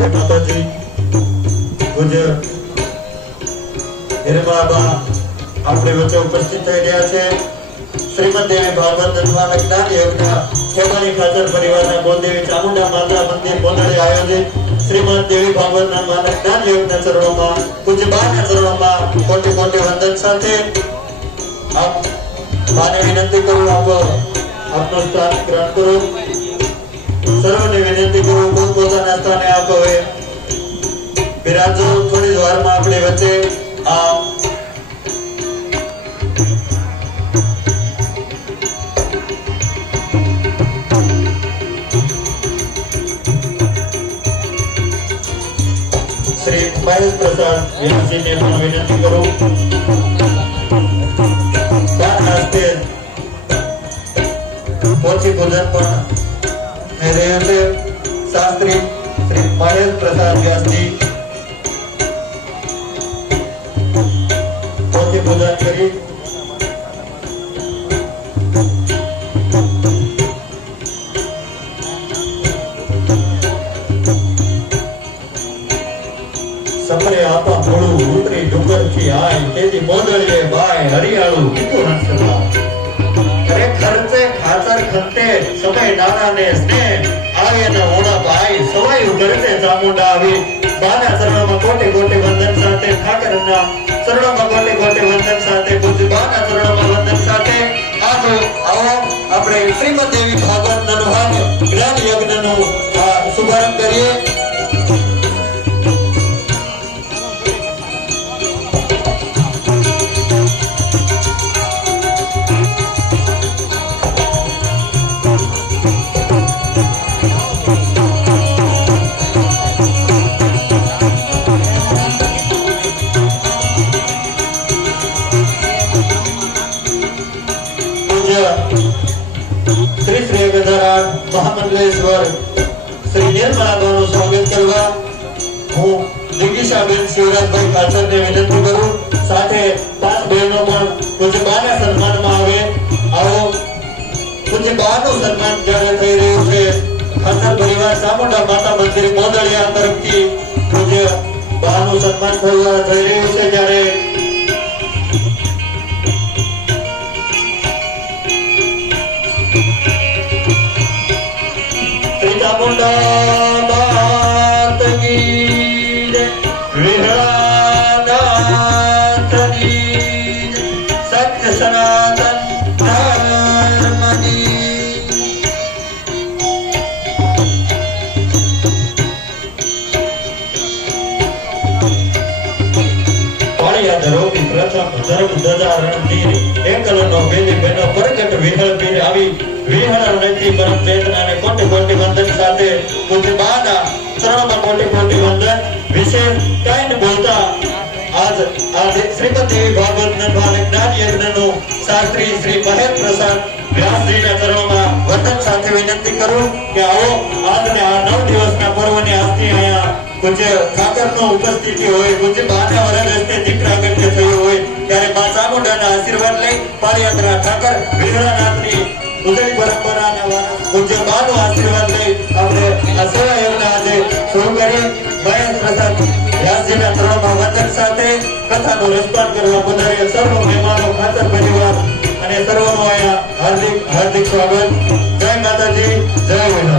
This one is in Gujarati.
માતાજી પૂજ્ય હિરબાબા આપણી વચ્ચે ઉપસ્થિત થઈ રહ્યા છે। શ્રીમદ દેવી ભાગવત ધર્મના જ્ઞાન યજ્ઞ ખેમાણી ખાતર પરિવારના ગોદેવી ચામુંડા માતા મંદિર બોંદડે આયોજિત શ્રીમદ દેવી ભાગવત ધર્મના જ્ઞાન યજ્ઞ ચરણોમાં પૂજ્ય બાના ચરણોમાં કોટી કોટી વંદન સાથે આપ બાને વિનંતી કરું આપ આપનું સ્થાન ગ્રહણ કરો। સર્વને વિનંતી કરું પોતપોતાના સ્થાને આપ હવે બિરાજો। થોડી જ વારમાં આપણી વચ્ચે આ श्री महेश प्रसाद जी ने પણ વિનંતી કરું દાન હસ્તે પોચી પૂજન પણ મેરે હસ્તે શાસ્ત્રી श्री महेश प्रसाद व्यास जी પોચી પૂજન કરી સપરે આપા મોડું ઉતરી ડુંગર થી આય તેથી બોદળીએ બાય હરિયાળું કીધું હંસલા કરે ખર્ચે ખાતર ખંતે સમય નાના ને સ્નેહ આવે ને ઓણા ભાઈ સવાયું કરતે ચામુંડા આવી બાના ચરણોમાં કોટી કોટી વંદન સાથે ઠાકરના ચરણોમાં કોટી કોટી વંદન સાથે પૂજ્ય બાના ચરણોમાં વંદન સાથે આજો આવો આપણે શ્રીમદ દેવી ભાગવત નનુહાન જ્ઞાન યજ્ઞનો શુભારંભ કરીએ। श्री श्री गदाराज महामंडलेश्वर श्री निर्मलाबाનું સ્વાગત કરવા હું દિગીશાબેન શિવરાજભાઈ ખાચરને વિનંતી કરું। સાથે પાંચ બહેનો પણ પૂજ્ય બાના સન્માનમાં આવે। આવો પૂજ્ય બાનું સન્માન જ્યારે થઈ રહ્યું છે ખાચર પરિવાર ચામુંડા માતા મંદિર બોંદળિયા તરફથી પૂજ્ય બાનું સન્માન થઈ રહ્યું છે ત્યારે चामुंडा मात की विहरानाथ की सत्य सनातन धर्म की पालिया धरोती प्रथम धर्म ध्वजा रणधीर एकलनो बेली बेनो प्रकट विहल वीर આવી વિહળ નથી પરમ ચેતનાને કોટી કોટી વંદન સાથે પૂજ્ય બાના ચરણોમાં કોટી કોટી વંદન વિશેષ કઈ ન બોલતા આજ શ્રીમદ દેવી ભાગવત જ્ઞાન યજ્ઞનું શાસ્ત્રી શ્રી મહેશ પ્રસાદ વ્યાસજીના ચરણોમાં વંદન સાથે વિનંતી કરું કે આવો આજને આ 9 દિવસના પર્વની આજથી અહીંયા પૂજ્ય ઠાકરનો ઉપસ્થિતિ હોય પૂજ્ય બાના વરદ હસ્તે દીકરા ગણ્ય થયું હોય ત્યારે મા ચામુંડાના આશીર્વાદ લઈ પાળિયાત્રા ઠાકર વિહળાનાથની ઉદય પરંપરાના વારસ પૂજ્ય બાનો આશીર્વાદ લઈ આપણે આ સેવા યજ્ઞ આજે શરૂ કરી। મહેશ પ્રસાદ વ્યાસજીના ચરણોમાં વંદન સાથે કથાનું રસપાન કરવા પધાર્યા સર્વ મહેમાનો ખાતર પરિવાર અને સર્વનું અહીંયા હાર્દિક હાર્દિક સ્વાગત। જય માતાજી, જય વિના।